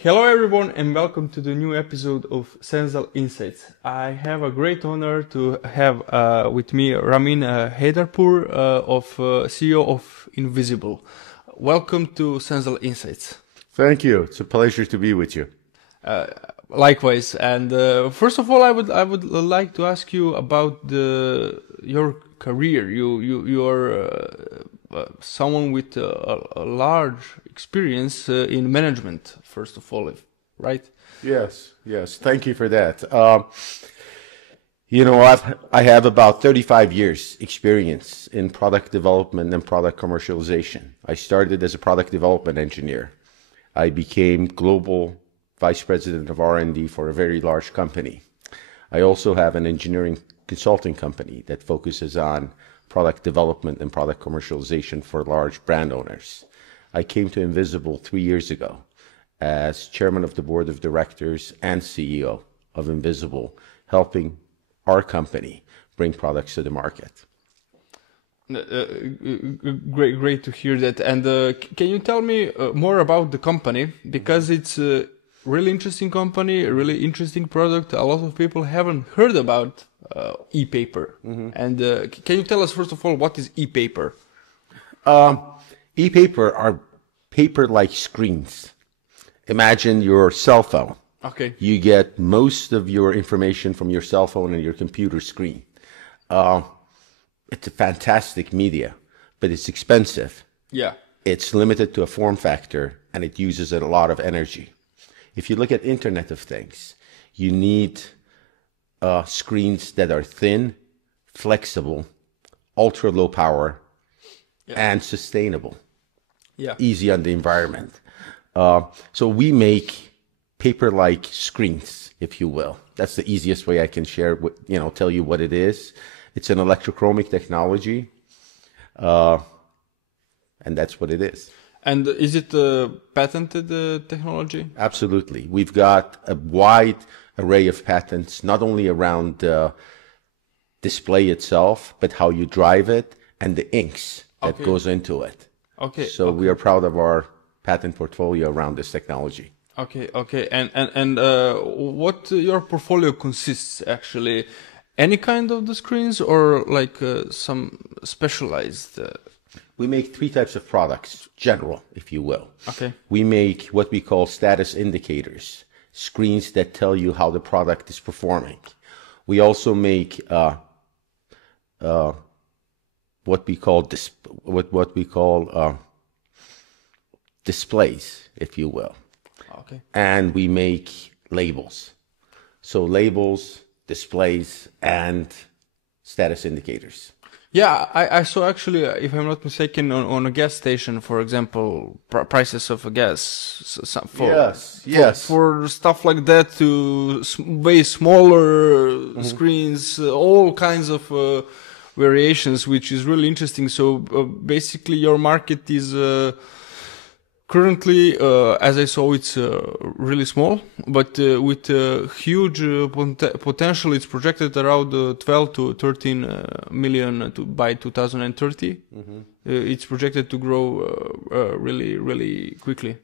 Hello everyone and welcome to the new episode of Senzal Insights. I have a great honor to have with me Ramin Heydarpour, CEO of Ynvisible. Welcome to Senzal Insights. Thank you. It's a pleasure to be with you. Likewise. And first of all, I would like to ask you about your career. You are someone with a large experience in management. First of all, right? Yes. Thank you for that. I have about 35 years experience in product development and product commercialization. I started as a product development engineer. I became global vice president of R&D for a very large company. I also have an engineering consulting company that focuses on product development and product commercialization for large brand owners. I came to Ynvisible 3 years ago as chairman of the board of directors and CEO of Ynvisible, helping our company bring products to the market. Great to hear that. And can you tell me more about the company? Because it's a really interesting company, a really interesting product. A lot of people haven't heard about e-paper. And can you tell us, first of all, what is e-paper? E-paper are paper-like screens. Imagine your cell phone. Okay. You get most of your information from your cell phone and your computer screen. It's a fantastic media, but it's expensive. Yeah. It's limited to a form factor, and it uses a lot of energy. If you look at Internet of Things, you need screens that are thin, flexible, ultra low power, and sustainable. Yeah. Easy on the environment. So we make paper-like screens, if you will. That's the easiest way I can share, tell you what it is. It's an electrochromic technology, and that's what it is. And is it a patented technology? Absolutely. We've got a wide array of patents, not only around the display itself, but how you drive it and the inks that goes into it. Okay. So we are proud of our patent portfolio around this technology. Okay. And what your portfolio consists actually? Any kind of the screens or like some specialized? We make three types of products, general, if you will. Okay. We make what we call status indicators, screens that tell you how the product is performing. We also make what we call displays, if you will. Okay. And we make labels. So labels, displays, and status indicators. Yeah, I saw actually, if I'm not mistaken, on a gas station, for example, prices of a gas. Yes. For stuff like that, to way smaller screens, all kinds of variations, which is really interesting. So basically, your market is currently, as I saw, it's really small, but with huge potential. It's projected around 12 to 13 million by 2030. It's projected to grow really quickly.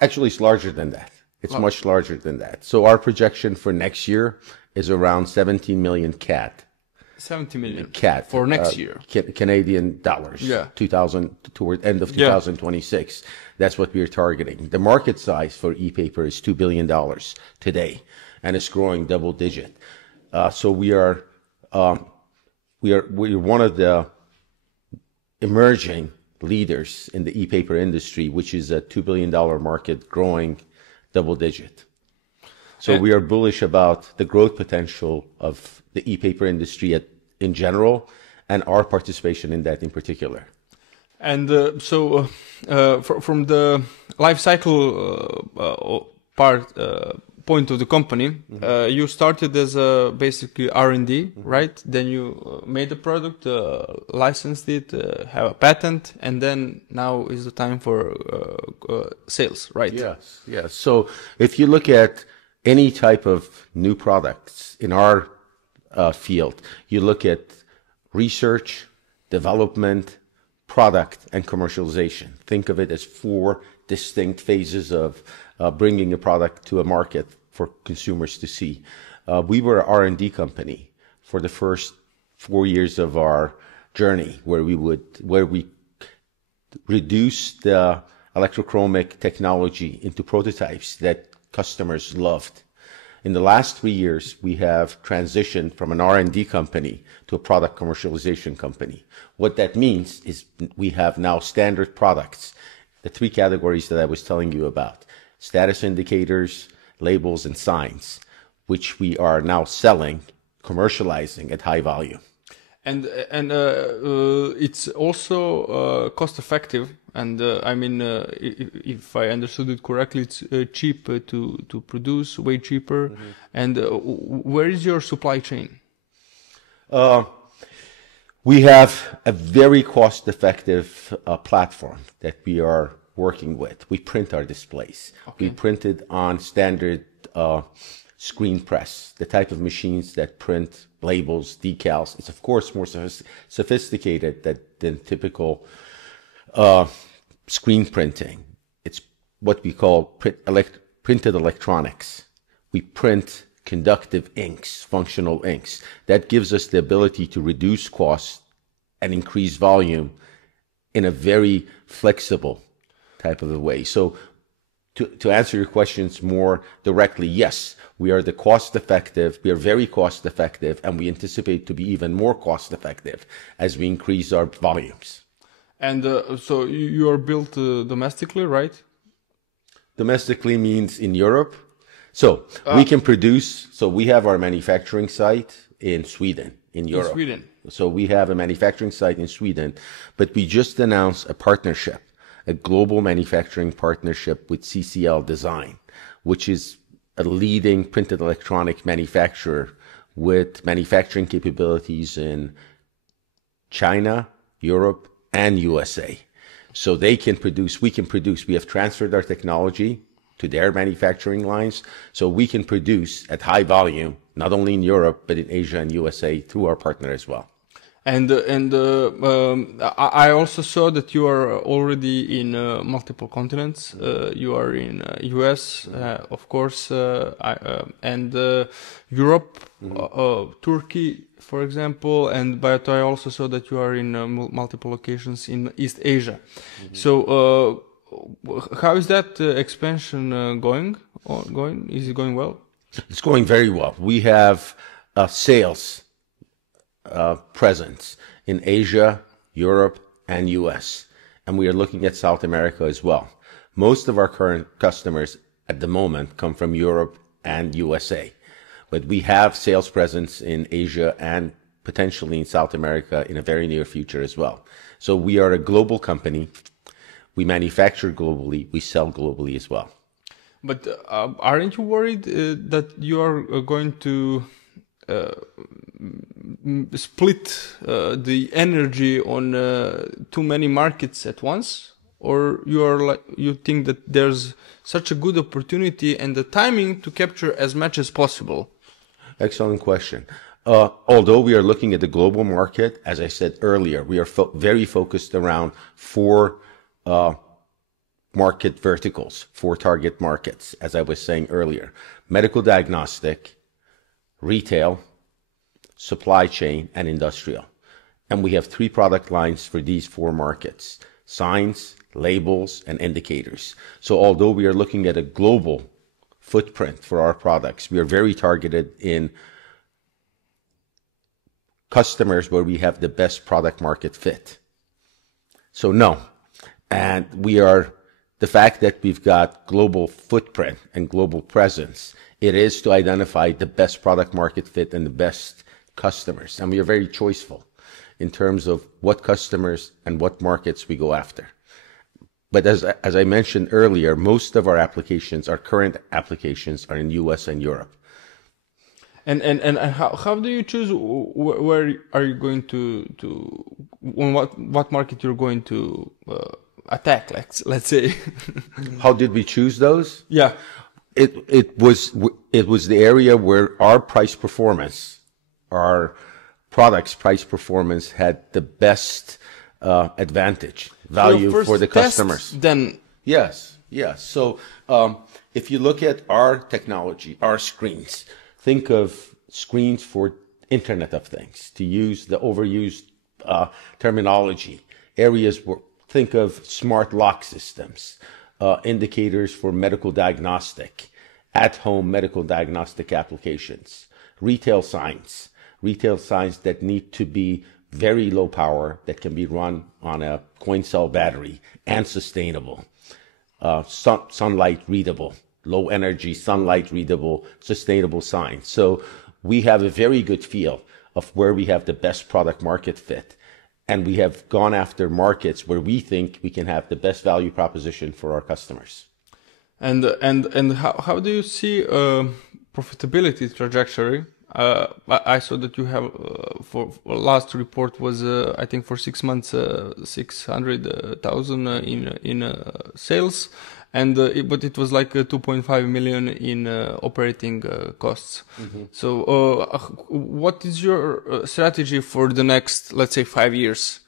Actually, it's larger than that. It's much larger than that. So our projection for next year is around 17 million CAD. 70 million CAD for next year. Canadian dollars. Yeah. 2000 toward end of 2026. That's what we're targeting. The market size for e-paper is $2 billion today, and it's growing double digit. So we're one of the emerging leaders in the e-paper industry, which is a $2 billion market growing double digit. So we are bullish about the growth potential of the e-paper industry in general, and our participation in that in particular. And from the life cycle point of the company, you started as basically R&D, right? Then you made the product, licensed it, have a patent, and then now is the time for sales, right? Yes. So if you look at any type of new products in our field, you look at research, development, product, and commercialization. Think of it as 4 distinct phases of bringing a product to a market for consumers to see. We were an R&D company for the first 4 years of our journey, where we reduced the electrochromic technology into prototypes that customers loved. In the last 3 years, we have transitioned from an R&D company to a product commercialization company. What that means is we have now standard products, the 3 categories that I was telling you about: status indicators, labels, and signs, which we are now selling, commercializing at high volume. And it's also cost effective. And I mean, if I understood it correctly, it's cheap to produce, way cheaper. Mm-hmm. And where is your supply chain? We have a very cost-effective platform that we are working with. We print our displays. Okay. We print it on standard screen press, the type of machines that print labels, decals. It's of course more sophisticated than typical screen printing. It's what we call printed electronics. We print conductive inks, functional inks. That gives us the ability to reduce costs and increase volume in a very flexible type of a way. So to answer your questions more directly, yes, we are we are very cost effective, and we anticipate to be even more cost effective as we increase our volumes. And so you are built domestically, right? Domestically means in Europe. So we can produce, so we have our manufacturing site in Sweden, in Europe. In Sweden. So we have a manufacturing site in Sweden, but we just announced a partnership, a global manufacturing partnership with CCL Design, which is a leading printed electronic manufacturer with manufacturing capabilities in China, Europe, and USA. So they can produce, we can produce. We have transferred our technology to their manufacturing lines, so we can produce at high volume, not only in Europe, but in Asia and USA through our partner as well. And I also saw that you are already in multiple continents. You are in US, of course, and Europe, Turkey, for example, but I also saw that you are in multiple locations in East Asia. Mm-hmm. So how is that expansion going? Is it going well? It's going very well. We have sales presence in Asia, Europe, and US, and we are looking at South America as well. Most of our current customers at the moment come from Europe and USA, but we have sales presence in Asia and potentially in South America in a very near future as well. So we are a global company. We manufacture globally. We sell globally as well. But aren't you worried that you are going to split the energy on too many markets at once, or you think that there's such a good opportunity and the timing to capture as much as possible? Excellent question. Although we are looking at the global market, as I said earlier, we are very focused around 4 market verticals, 4 target markets, as I was saying earlier: medical diagnostic, retail, supply chain, and industrial. And we have 3 product lines for these 4 markets: signs, labels, and indicators. So although we are looking at a global footprint for our products, we are very targeted in customers where we have the best product market fit. So no. And the fact that we've got global footprint and global presence, it is to identify the best product market fit and the best customers. And we are very choiceful in terms of what customers and what markets we go after. But as I mentioned earlier, most of our applications, our current applications, are in US and Europe. And how do you choose where are you going to what market you're going to attack? Let's say. How did we choose those? Yeah, it was the area where our price performance, our products price performance, had the best advantage value for the customers. Then yes, Yeah. So if you look at our technology, our screens, think of screens for Internet of Things, to use the overused terminology. Areas where think of smart lock systems, indicators for medical diagnostic, at-home medical diagnostic applications, retail signs that need to be very low power, that can be run on a coin cell battery and sustainable, sunlight readable, low energy, sunlight readable, sustainable signs. So we have a very good feel of where we have the best product market fit. And we have gone after markets where we think we can have the best value proposition for our customers. And how do you see profitability trajectory? I saw that you have for last report was I think for 6 months 600,000 in sales, and but it was like 2.5 million in operating costs. Mm-hmm. So what is your strategy for the next, let's say, 5 years?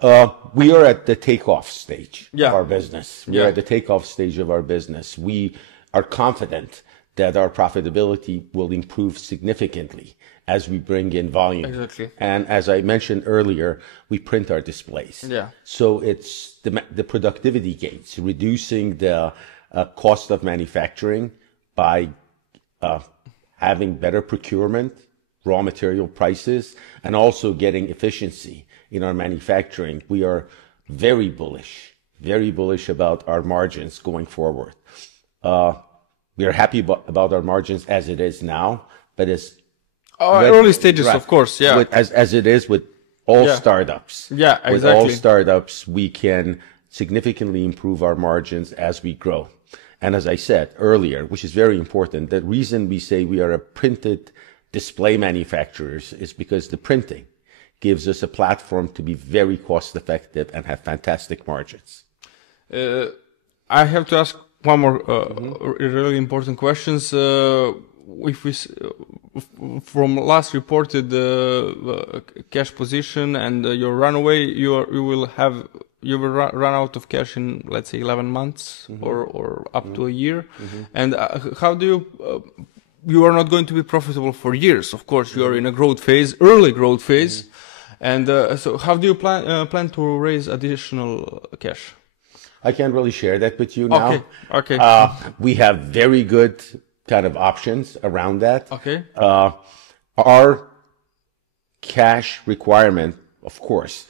We are at the takeoff stage of our business. We are at the takeoff stage of our business. We are confident that our profitability will improve significantly as we bring in volume. Exactly. And as I mentioned earlier, we print our displays. Yeah. So it's the productivity gains, reducing the cost of manufacturing by having better procurement, raw material prices, and also getting efficiency in our manufacturing. We are very bullish about our margins going forward. We are happy about our margins as it is now, but as early stages, right, of course, yeah. As it is with all startups. Yeah, exactly. With all startups, we can significantly improve our margins as we grow. And as I said earlier, which is very important, the reason we say we are a printed display manufacturers is because the printing gives us a platform to be very cost effective and have fantastic margins. I have to ask one more really important questions. If we from last reported cash position and your runway, you will run out of cash in, let's say, 11 months or up to a year. And how do you are not going to be profitable for years? Of course, you are in a growth phase, early growth phase. And so how do you plan to raise additional cash? I can't really share that with you now. Okay. We have very good kind of options around that. Okay. Our cash requirement, of course,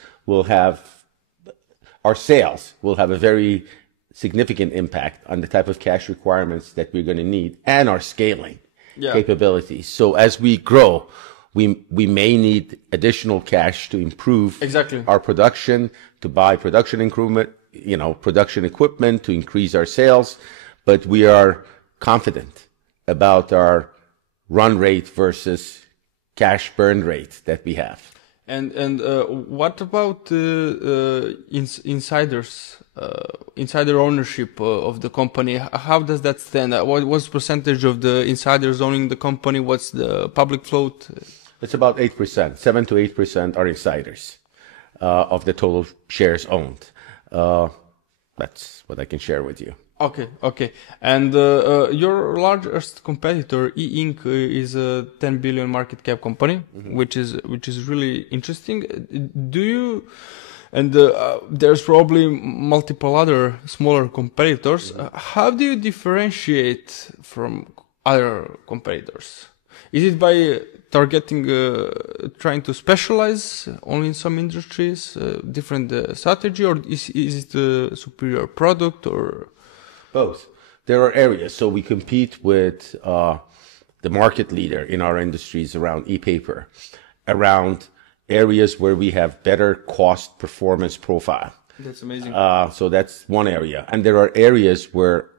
our sales will have a very significant impact on the type of cash requirements that we're going to need and our scaling capabilities. So as we grow, we may need additional cash to improve our production, to buy production improvement, production equipment, to increase our sales, but we are confident about our run rate versus cash burn rate that we have. And what about insiders, insider ownership of the company? How does that stand? What's the percentage of the insiders owning the company? What's the public float? It's about 8%. 7 to 8% are insiders of the total shares owned. That's what I can share with you. Okay. And your largest competitor, E-Ink, is a 10 billion market cap company, which is really interesting. Do you? And there's probably multiple other smaller competitors. How do you differentiate from other competitors? Is it by targeting, trying to specialize only in some industries, different strategy, or is it a superior product, or both? There are areas. So we compete with the market leader in our industries around e-paper, around areas where we have better cost performance profile. That's amazing. So that's one area. And there are areas where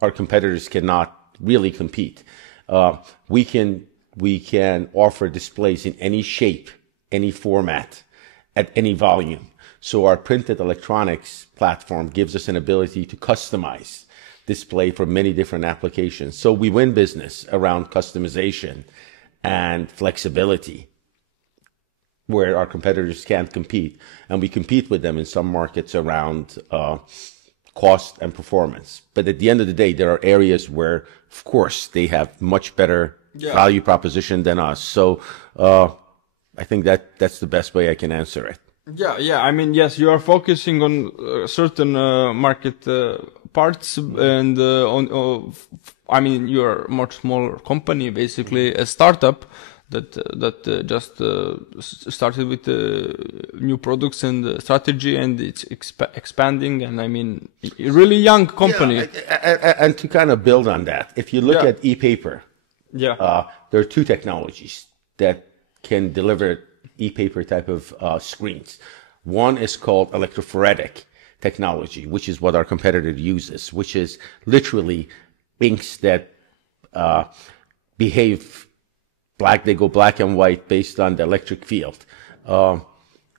our competitors cannot really compete. We can offer displays in any shape, any format, at any volume. So our printed electronics platform gives us an ability to customize display for many different applications. So we win business around customization and flexibility, where our competitors can't compete. And we compete with them in some markets around cost and performance. But at the end of the day, there are areas where, of course, they have much better value proposition than us. So I think that's the best way I can answer it. Yeah. I mean, yes, you are focusing on certain market parts, and I mean, you're a much smaller company, basically a startup that just started with new products and strategy, and it's expanding. And I mean, a really young company. Yeah, and to kind of build on that, if you look at e-paper, there are two technologies that can deliver e-paper type of screens. One is called electrophoretic technology, which is what our competitor uses, which is literally inks that behave black. They go black and white based on the electric field.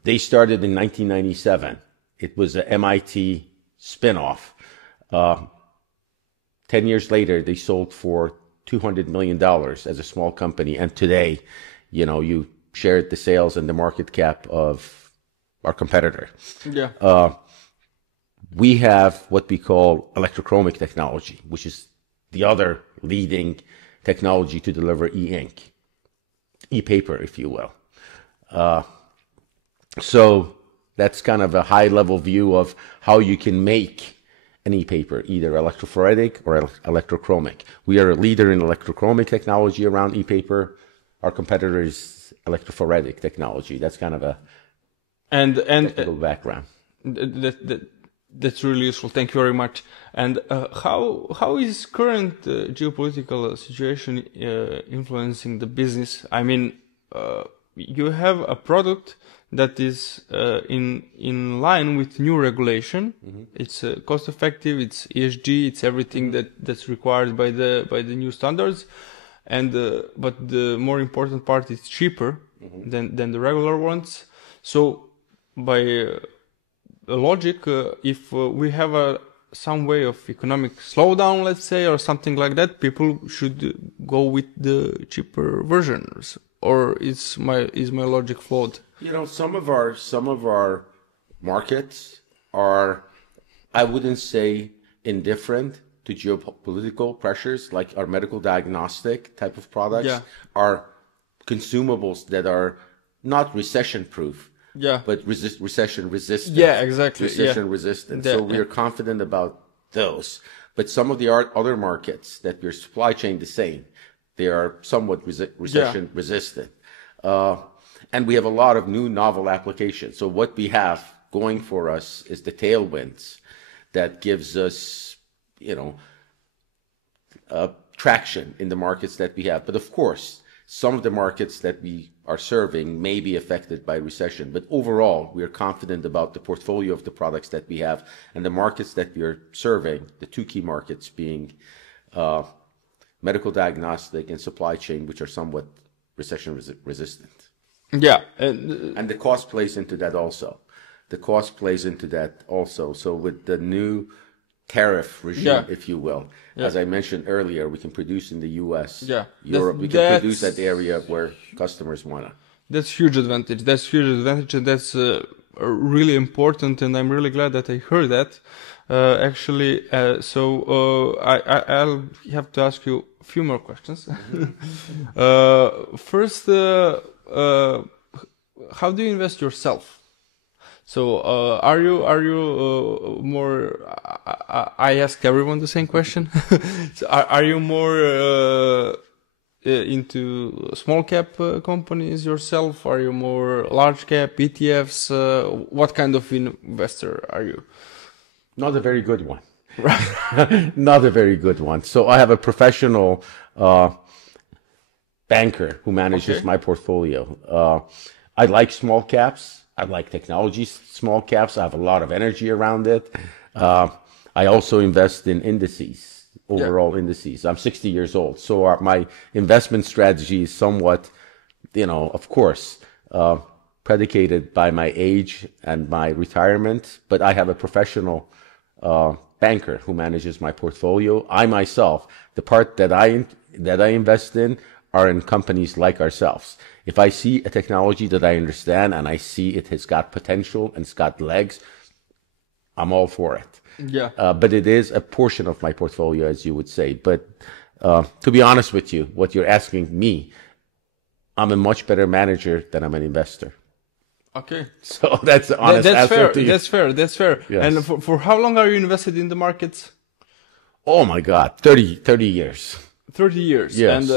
They started in 1997. It was an MIT spinoff. 10 years later, they sold for $200 million as a small company. And today, you know, you shared the sales and the market cap of our competitor. Yeah. We have what we call electrochromic technology, which is the other leading technology to deliver e-ink, e-paper, if you will. So that's kind of a high-level view of how you can make an e-paper, either electrophoretic or electrochromic. We are a leader in electrochromic technology around e-paper. Our competitor is electrophoretic technology. That's kind of a technical background. That's really useful. Thank you very much. And how is current geopolitical situation influencing the business? I mean, you have a product that is in line with new regulation. Mm-hmm. It's cost effective. It's ESG. It's everything that's required by the new standards. And but the more important part is cheaper than the regular ones. So by logic, if we have some way of economic slowdown, let's say, or something like that, people should go with the cheaper versions. Or is my logic flawed? You know, some of our markets are, I wouldn't say indifferent to geopolitical pressures. Like our medical diagnostic type of products are consumables that are not recession proof. Yeah. But recession resistant. Yeah, exactly. Recession resistant. So we are confident about those. But some of the other markets that your supply chain the same, they are somewhat recession resistant. And we have a lot of new novel applications. So what we have going for us is the tailwinds that gives us, you know, traction in the markets that we have. But of course, some of the markets that we are serving may be affected by recession. But overall, we are confident about the portfolio of the products that we have and the markets that we are serving, the two key markets being medical diagnostic and supply chain, which are somewhat recession resistant. Yeah. And the cost plays into that also. So with the new tariff regime, if you will, as I mentioned earlier, we can produce in the US, Europe, we can produce at the area where customers want to. That's huge advantage. And that's really important. And I'm really glad that I heard that. Actually, I'll have to ask you a few more questions. First, how do you invest yourself? So, are you more? I ask everyone the same question. So are you more into small cap companies yourself? Are you more large cap ETFs? What kind of investor are you? Not a very good one. Not a very good one. So I have a professional banker who manages my portfolio. I like small caps. I like technology small caps. I have a lot of energy around it. I also invest in indices, overall indices. I'm 60 years old. So my investment strategy is somewhat, you know, of course, predicated by my age and my retirement. But I have a professional banker who manages my portfolio. I myself, the part that I invest in are in companies like ourselves. If I see a technology that I understand and I see it has got potential and it's got legs, I'm all for it. Yeah. But it is a portion of my portfolio, as you would say. But to be honest with you, what you're asking me, I'm a much better manager than I'm an investor. Okay. So that's the honest answer fair. to you. That's fair. That's fair. Yes. And for how long are you invested in the markets? Oh my God, 30 years. 30 years. Yes. And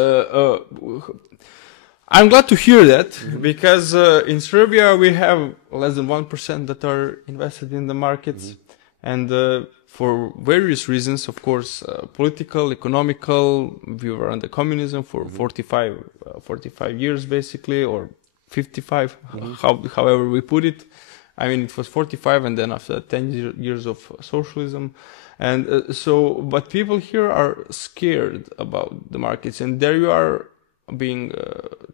I'm glad to hear that because in Serbia we have less than 1% that are invested in the markets, and for various reasons, of course, political, economical. We were under communism for 45 years basically, or 55, however we put it. I mean, it was 45, and then after 10 years of socialism. And but people here are scared about the markets, and there you are being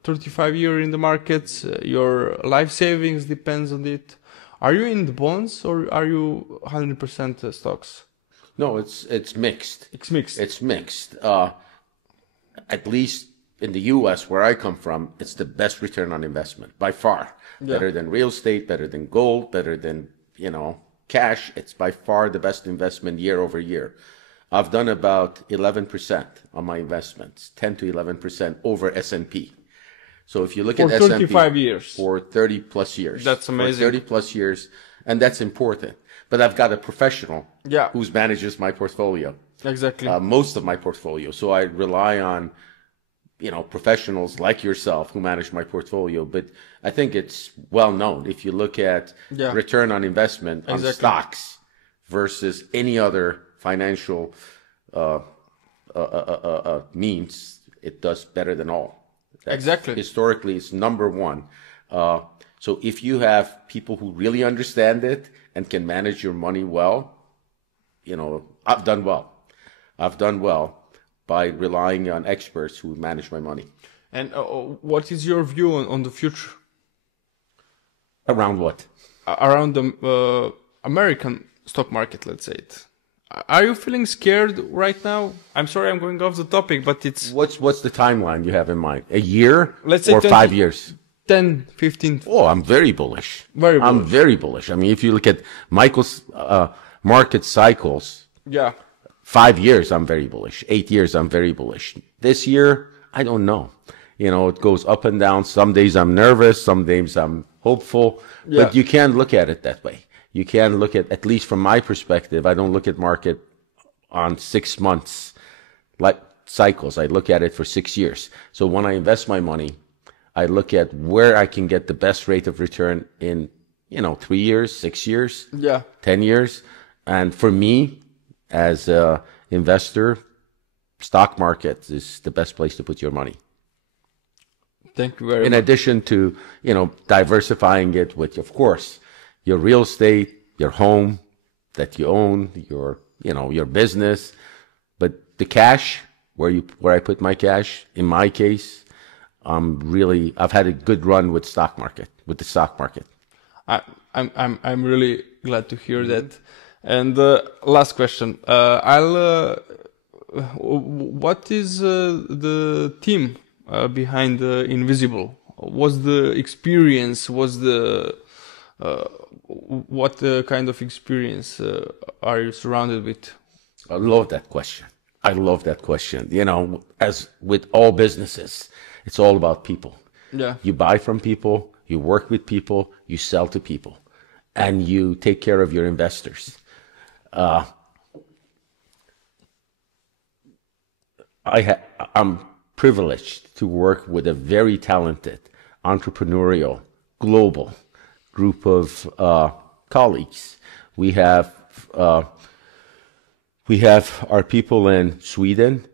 35 years in the markets, your life savings depends on it. Are you in the bonds or are you 100% stocks? No, it's mixed. It's mixed. It's mixed. At least in the U.S., where I come from, it's the best return on investment by far. Yeah. Better than real estate, better than gold, better than, cash. It's by far the best investment year over year. I've done about 11% on my investments, 10 to 11% over S&P. So if you look at S&P 35 years. For 30 plus years. That's amazing. For 30 plus years, and that's important. But I've got a professional who manages my portfolio. Exactly. Most of my portfolio. So I rely on, professionals like yourself who manage my portfolio. But I think it's well known. If you look at return on investment on stocks versus any other financial means, it does better than all. Exactly. Historically, it's number one. So if you have people who really understand it and can manage your money well, I've done well. I've done well by relying on experts who manage my money. And what is your view on the future? Around what? Around the American stock market, let's say it. Are you feeling scared right now? I'm sorry, I'm going off the topic, but it's... What's the timeline you have in mind? A year? Let's say or 5 years? 10, 15. Oh, I'm very bullish. Very bullish. I'm very bullish. I mean, if you look at Michael's market cycles, 5 years, I'm very bullish. 8 years, I'm very bullish. This year, I don't know. It goes up and down. Some days I'm nervous. Some days I'm hopeful. But you can't look at it that way. You can look at least from my perspective, I don't look at market on 6 months like cycles. I look at it for 6 years. So when I invest my money, I look at where I can get the best rate of return in, 3 years, 6 years, 10 years. And for me, as an investor, stock market is the best place to put your money. Thank you very much. In addition to, diversifying it with, of course, your real estate, your home that you own, your business, but the cash, where I put my cash, in my case, I've had a good run with the stock market. I'm really glad to hear that. And last question, what is the team behind Ynvisible? What's the experience? What kind of experience are you surrounded with? I love that question. As with all businesses, it's all about people. Yeah. You buy from people, you work with people, you sell to people, and you take care of your investors. I'm privileged to work with a very talented, entrepreneurial, global group of colleagues. We have our people in Sweden,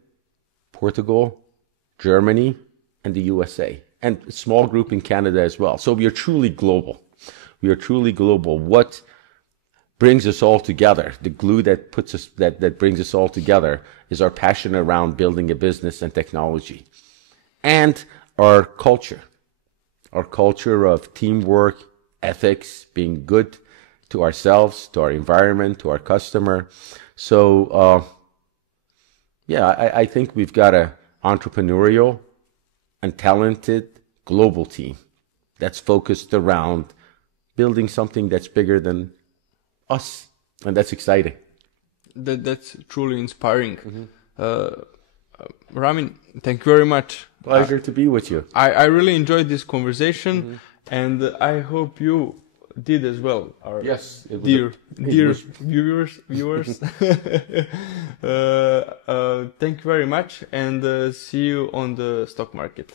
Portugal, Germany, and the USA, and a small group in Canada as well. So we are truly global. What brings us all together, the glue that brings us all together, is our passion around building a business and technology, and our culture of teamwork, ethics, being good to ourselves, to our environment, to our customer. So, I think we've got an entrepreneurial and talented global team that's focused around building something that's bigger than us And that's exciting. That's truly inspiring. Ramin, thank you very much. Pleasure to be with you. I really enjoyed this conversation, and I hope you did as well. Our Yes, dear viewers. Thank you very much, and see you on the stock market.